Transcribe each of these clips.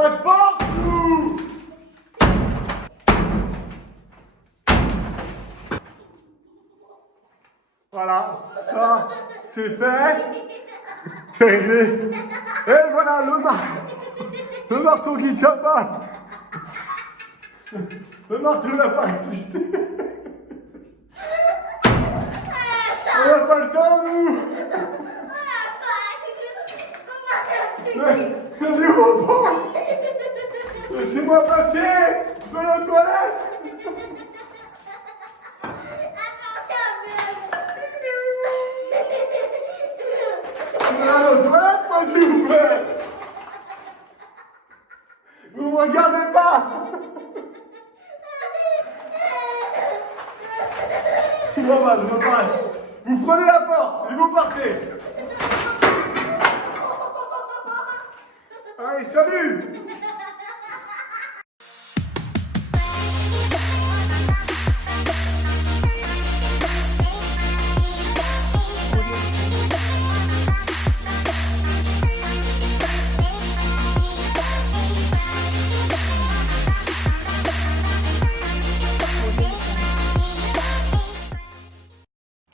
pas de porte. Voilà, ça, c'est fait. C'est réglé. Et voilà le marteau. Le marteau qui tient pas. Le marteau n'a pas existé. On n'a pas le temps, nous. Mais mon porte. Laissez-moi passer. Je vais à la toilette. Je vais à la toilette, moi, s'il vous plaît. Vous ne me regardez pas. Bon bah, je me parle. Vous prenez la porte et vous partez. Allez, salut.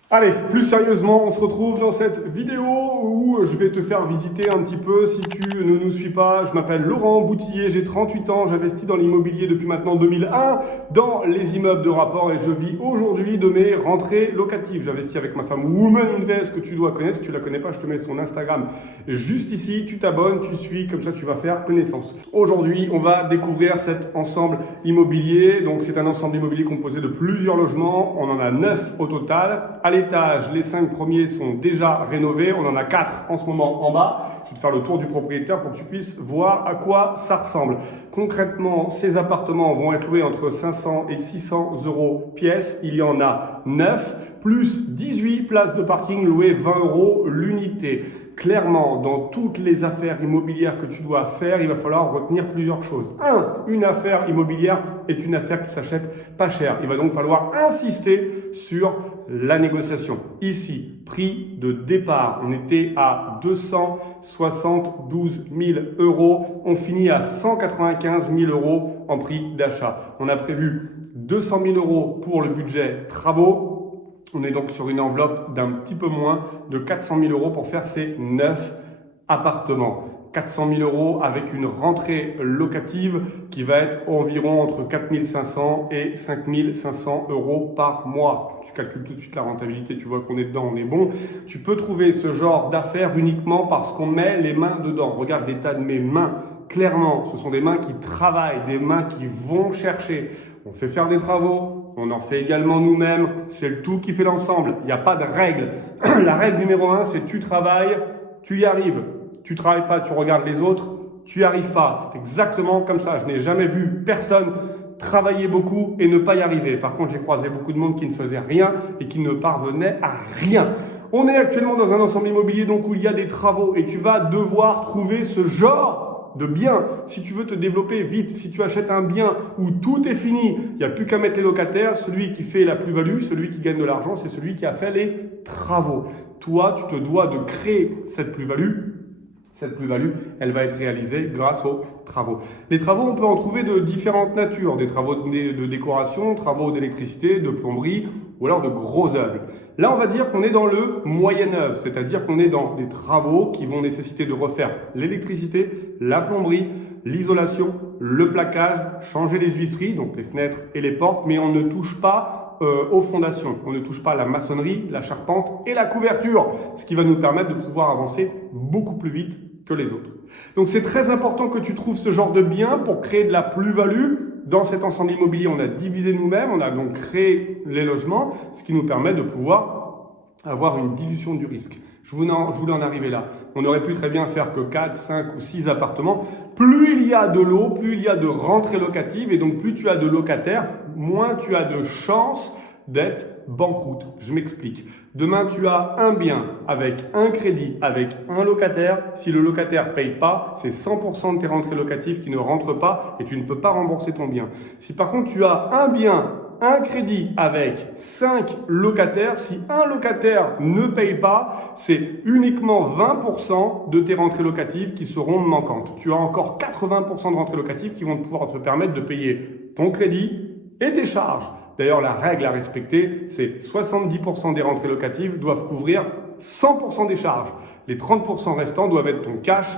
Allez, plus sérieusement, on se retrouve dans cette vidéo où je vais te faire visiter un petit peu si tu ne nous suis pas. Je m'appelle Laurent Boutillier, j'ai 38 ans, j'investis dans l'immobilier depuis maintenant 2001 dans les immeubles de rapport et je vis aujourd'hui de mes rentrées locatives. J'investis avec ma femme Woman Invest que tu dois connaître. Si tu la connais pas, je te mets son Instagram juste ici. Tu t'abonnes, tu suis, comme ça tu vas faire connaissance. Aujourd'hui, on va découvrir cet ensemble immobilier. Donc c'est un ensemble immobilier composé de plusieurs logements. On en a 9 au total. À l'étage, les 5 premiers sont déjà rénovés. On en a 4 en ce moment en bas. Je vais te faire le tour du propriétaire pour que tu puisses voir à quoi ça ressemble. Concrètement, ces appartements vont être loués entre 500 et 600 euros pièce. Il y en a 9, plus 18 places de parking louées 20 euros l'unité. Clairement, dans toutes les affaires immobilières que tu dois faire, il va falloir retenir plusieurs choses. Une affaire immobilière est une affaire qui s'achète pas cher. Il va donc falloir insister sur la négociation. Ici, prix de départ, on était à 272 000 euros. On finit à 195 000 euros en prix d'achat. On a prévu 200 000 euros pour le budget travaux. On est donc sur une enveloppe d'un petit peu moins de 400 000 euros pour faire ces 9 appartements. 400 000 euros avec une rentrée locative qui va être environ entre 4 500 et 5 500 euros par mois. Tu calcules tout de suite la rentabilité, tu vois qu'on est dedans, on est bon. Tu peux trouver ce genre d'affaires uniquement parce qu'on met les mains dedans. Regarde l'état de mes mains. Clairement, ce sont des mains qui travaillent, des mains qui vont chercher. On fait faire des travaux, on en fait également nous-mêmes. C'est le tout qui fait l'ensemble. Il n'y a pas de règle. La règle numéro 1, c'est tu travailles, tu y arrives. Tu travailles pas, tu regardes les autres, tu n'y arrives pas. C'est exactement comme ça. Je n'ai jamais vu personne travailler beaucoup et ne pas y arriver. Par contre, j'ai croisé beaucoup de monde qui ne faisait rien et qui ne parvenait à rien. On est actuellement dans un ensemble immobilier donc où il y a des travaux et tu vas devoir trouver ce genre de bien. Si tu veux te développer vite, si tu achètes un bien où tout est fini, il n'y a plus qu'à mettre les locataires, celui qui fait la plus-value, celui qui gagne de l'argent, c'est celui qui a fait les travaux. Toi, tu te dois de créer cette plus-value. Cette plus-value, elle va être réalisée grâce aux travaux. Les travaux, on peut en trouver de différentes natures. Des travaux de décoration, travaux d'électricité, de plomberie ou alors de gros œuvres. Là, on va dire qu'on est dans le moyen œuvre, c'est-à-dire qu'on est dans des travaux qui vont nécessiter de refaire l'électricité, la plomberie, l'isolation, le plaquage, changer les huisseries, donc les fenêtres et les portes, mais on ne touche pas aux fondations. On ne touche pas la maçonnerie, la charpente et la couverture, ce qui va nous permettre de pouvoir avancer beaucoup plus vite que les autres. Donc c'est très important que tu trouves ce genre de bien pour créer de la plus-value. Dans cet ensemble immobilier, on a divisé nous-mêmes, on a donc créé les logements, ce qui nous permet de pouvoir avoir une dilution du risque. Je voulais en arriver là. On aurait pu très bien faire que 4, 5 ou 6 appartements. Plus il y a de lots, plus il y a de rentrées locatives et donc plus tu as de locataires, moins tu as de chances d'être banqueroute. Je m'explique. Demain, tu as un bien avec un crédit, avec un locataire. Si le locataire paye pas, c'est 100% de tes rentrées locatives qui ne rentrent pas et tu ne peux pas rembourser ton bien. Si par contre, tu as un bien un crédit avec 5 locataires. Si un locataire ne paye pas, c'est uniquement 20% de tes rentrées locatives qui seront manquantes. Tu as encore 80% de rentrées locatives qui vont pouvoir te permettre de payer ton crédit et tes charges. D'ailleurs, la règle à respecter, c'est 70% des rentrées locatives doivent couvrir 100% des charges. Les 30% restants doivent être ton cash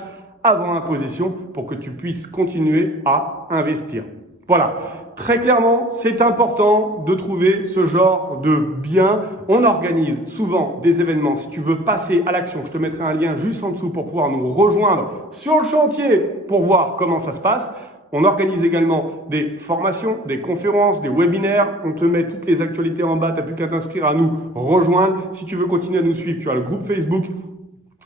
avant imposition pour que tu puisses continuer à investir. Voilà, très clairement, c'est important de trouver ce genre de bien. On organise souvent des événements. Si tu veux passer à l'action, je te mettrai un lien juste en dessous pour pouvoir nous rejoindre sur le chantier pour voir comment ça se passe. On organise également des formations, des conférences, des webinaires. On te met toutes les actualités en bas. Tu n'as plus qu'à t'inscrire à nous rejoindre. Si tu veux continuer à nous suivre, tu as le groupe Facebook,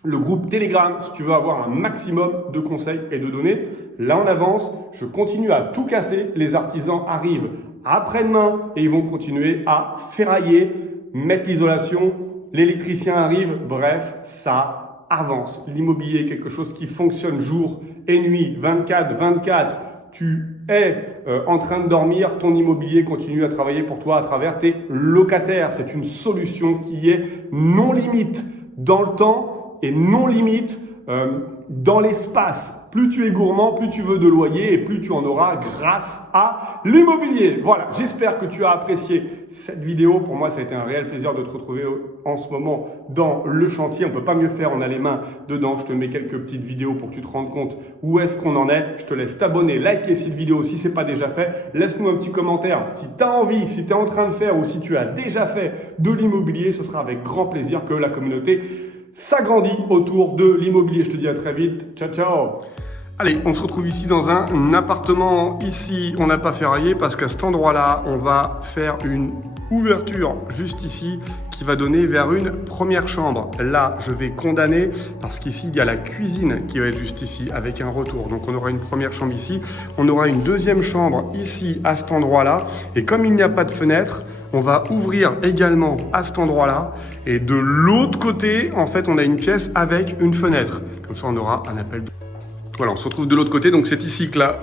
le groupe Telegram, si tu veux avoir un maximum de conseils et de données. Là, on avance. Je continue à tout casser. Les artisans arrivent après-demain et ils vont continuer à ferrailler, mettre l'isolation. L'électricien arrive. Bref, ça avance. L'immobilier est quelque chose qui fonctionne jour et nuit, 24/24. Tu es en train de dormir, ton immobilier continue à travailler pour toi à travers tes locataires. C'est une solution qui est non limite dans le temps et non limite dans l'espace. Plus tu es gourmand, plus tu veux de loyer et plus tu en auras grâce à l'immobilier. Voilà, j'espère que tu as apprécié cette vidéo. Pour moi, ça a été un réel plaisir de te retrouver en ce moment dans le chantier. On ne peut pas mieux faire, on a les mains dedans. Je te mets quelques petites vidéos pour que tu te rendes compte où est-ce qu'on en est. Je te laisse t'abonner, liker cette vidéo si ce n'est pas déjà fait. Laisse-nous un petit commentaire si tu as envie, si tu es en train de faire ou si tu as déjà fait de l'immobilier. Ce sera avec grand plaisir que la communauté s'agrandit autour de l'immobilier. Je te dis à très vite. Ciao, ciao. Allez, on se retrouve ici dans un appartement. Ici, on n'a pas ferraillé parce qu'à cet endroit-là, on va faire une ouverture juste ici qui va donner vers une première chambre. Là, je vais condamner parce qu'ici, il y a la cuisine qui va être juste ici avec un retour. Donc, on aura une première chambre ici. On aura une deuxième chambre ici à cet endroit-là. Et comme il n'y a pas de fenêtre, on va ouvrir également à cet endroit-là. Et de l'autre côté, en fait, on a une pièce avec une fenêtre. Comme ça, on aura un appel. Voilà, on se retrouve de l'autre côté. Donc, c'est ici que là,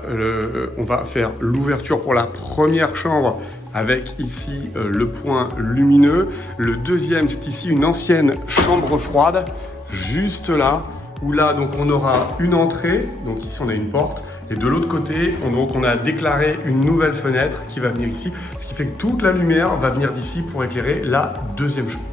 on va faire l'ouverture pour la première chambre avec ici le point lumineux. Le deuxième, c'est ici une ancienne chambre froide, juste là, où là, donc, on aura une entrée. Donc, ici, on a une porte. Et de l'autre côté, on a déclaré une nouvelle fenêtre qui va venir ici, ce qui fait que toute la lumière va venir d'ici pour éclairer la deuxième chambre.